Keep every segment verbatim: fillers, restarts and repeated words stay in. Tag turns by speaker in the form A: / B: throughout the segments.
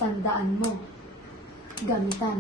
A: Tandaan mo, gamitan.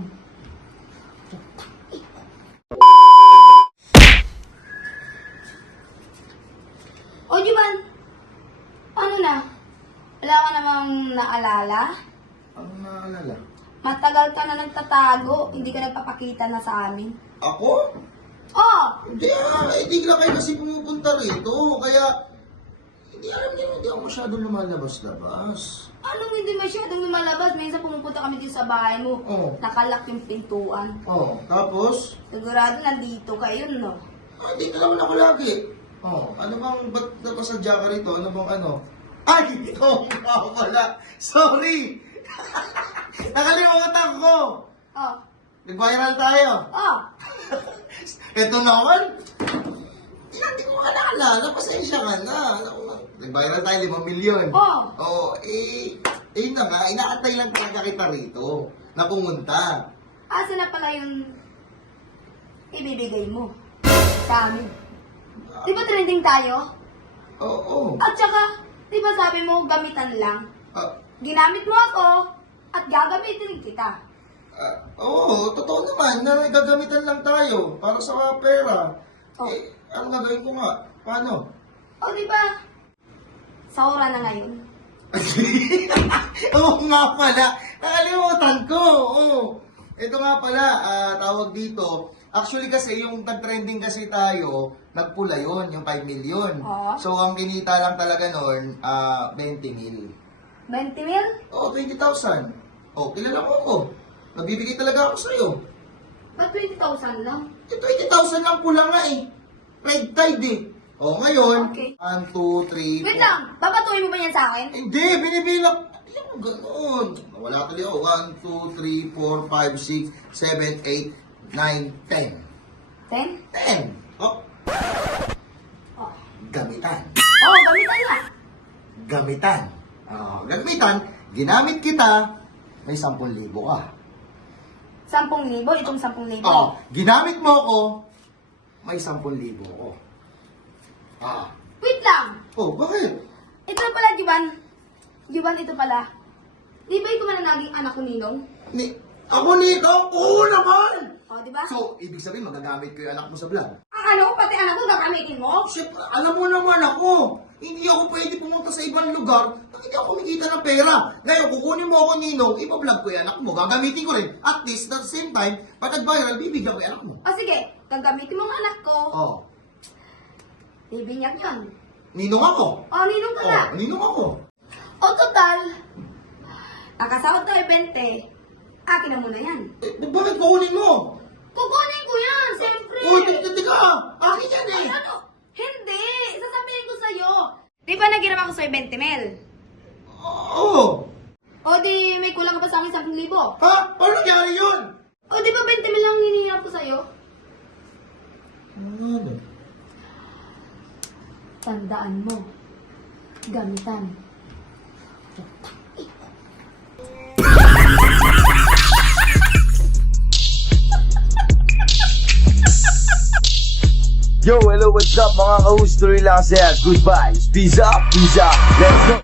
A: O, Juman, ano na? Wala ka namang naalala?
B: Ano naalala?
A: Matagal ka na nagtatago, hindi ka nagpapakita na sa amin.
B: Ako?
A: Oh!
B: Hindi ah, hindi lang kayo kasi pumupunta rito. Kaya, hindi alam niyo, hindi ako masyadong lumalabas-labas.
A: Anong hindi masyadong lumalabas? Minsan pumupunta kami dito sa bahay mo.
B: Oo.
A: Nakalak yung pintuan.
B: Oh, tapos,
A: Sigurado nandito kayo, no?
B: ah, hindi ka naman ako lagi. Oh, ano bang, ba't napasadya ka rito? Ano bang ano? Ay, ito nga pala. Sorry! Nakalimutan ko!
A: Oh.
B: Nag-viral tayo.
A: Oh.
B: Ito naman. Hindi ko ka naalala. Pasensya ka na. Nag-viral tayo, limang milyon.
A: Oo.
B: Oo. Eh, eh na nga. Inaantay lang talaga kita rito. Na pumunta.
A: Asa na pala yung ibibigay mo sa amin? Di ba trending tayo?
B: Oo.
A: At saka, di ba sabi mo gamitan lang?
B: Ah,
A: Ginamit mo ako at gagamitin kita.
B: ah, Oo, totoo naman na gagamitan lang tayo para sa pera.
A: Oh.
B: Eh, ang gagawin ko nga? Paano?
A: O di ba? Sa oras na ngayon.
B: Oo nga pala. Nakalimutan ko. Oo. Ito nga pala, ah, tawag dito. Actually kasi yung nag-trending kasi tayo, nagpula yon yung five million.
A: Oo.
B: So ang kinita lang talaga noon, ah, twenty mil.
A: twenty mil?
B: Oo, twenty thousand. Oh, kilala mo ako. Nabibigay talaga ako sa'yo.
A: Ba't twenty thousand lang?
B: Eh, twenty thousand lang pula nga eh. Red tide eh. Oh, ngayon,
A: Okay.
B: one, two, three,
A: Wait
B: four.
A: lang, babatuin mo ba yan sa akin?
B: Hindi, binibilang. Hindi mo ganoon. Wala tuloy ako. one, two, three, four, five, six, seven, eight, nine, ten.
A: ten?
B: ten. Oh,
A: Oh.
B: gamitan.
A: Oh, gamitan na.
B: Gamitan. Oh, gamitan. Ginamit kita, may sampung libo ka.
A: Sampung libo, itong sampung libo.
B: Oh, ginamit mo ako, may sampung libo ko. Ah.
A: Wait lang.
B: Oh, bakit?
A: Ito na pala, Juban. Juban, ito pala. Di ba ito man ang naging anak ko, Ninong?
B: Ni ako nito? Oo naman!
A: O, di ba?
B: So, ibig sabihin, magagamit ko yung anak mo sa vlog.
A: Ang ano, pati anak ko gagamitin mo?
B: Siyempre, alam mo naman ako, hindi ako pwede pumunta sa ibang lugar na hindi ako kumikita ng pera. Ngayon, kukunin mo ako, Ninong, ipa-vlog ko yung anak mo, gagamitin ko rin. At least, at the same time, pag nag-viral, bibigyan ko yung anak mo.
A: O sige, gagamitin mo ang anak ko.
B: Oh,
A: Bibinyak yun.
B: Ninong ako.
A: O, Ninong ka na.
B: Oh, Ninong ako.
A: O, total. Nakasawag tayo bente. Akin na muna yan.
B: Eh, bakit kukunin mo?
A: Kukunin ko yan, siyempre.
B: Uy, tika! Akin yan eh!
A: Ay, ano? Hindi. Sasabihin ko sa'yo. Di ba naghiram ako sa'yo twenty mil?
B: Oo!
A: O di may kulang ka pa sa akin ten thousand.
B: Ha? Paano nangyari yun?
A: O di ba twenty mil lang hinihiram ko sa'yo?
B: Ano?
A: Tandaan mo, gamitan.
C: Yo, hello, what's up mga ka-host? Tuloy lang saya. Goodbye. Peace up, peace up. Let's go.